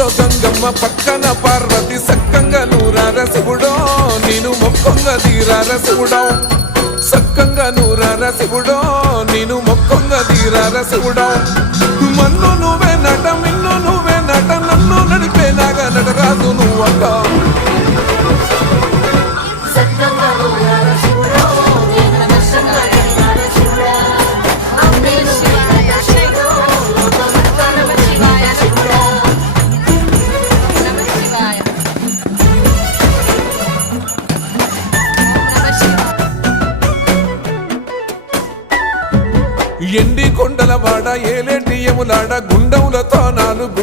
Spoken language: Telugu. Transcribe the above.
ఊర్లో గంగమ్మ పక్కన పార్వతి సక్కంగా నూరార శివుడో నేను మొక్కంగా తీరార శివుడో సక్కంగా నూరార శివుడో నేను మొక్కంగా తీరార శివుడో మన్ను నువ్వే నట మిన్ను నువ్వే నట నన్ను నడిపే నాగా నటరాజు నువ్వట ఎండి కొండల వాడ ఏలేటి యములాడ గుండములతో నాలుగు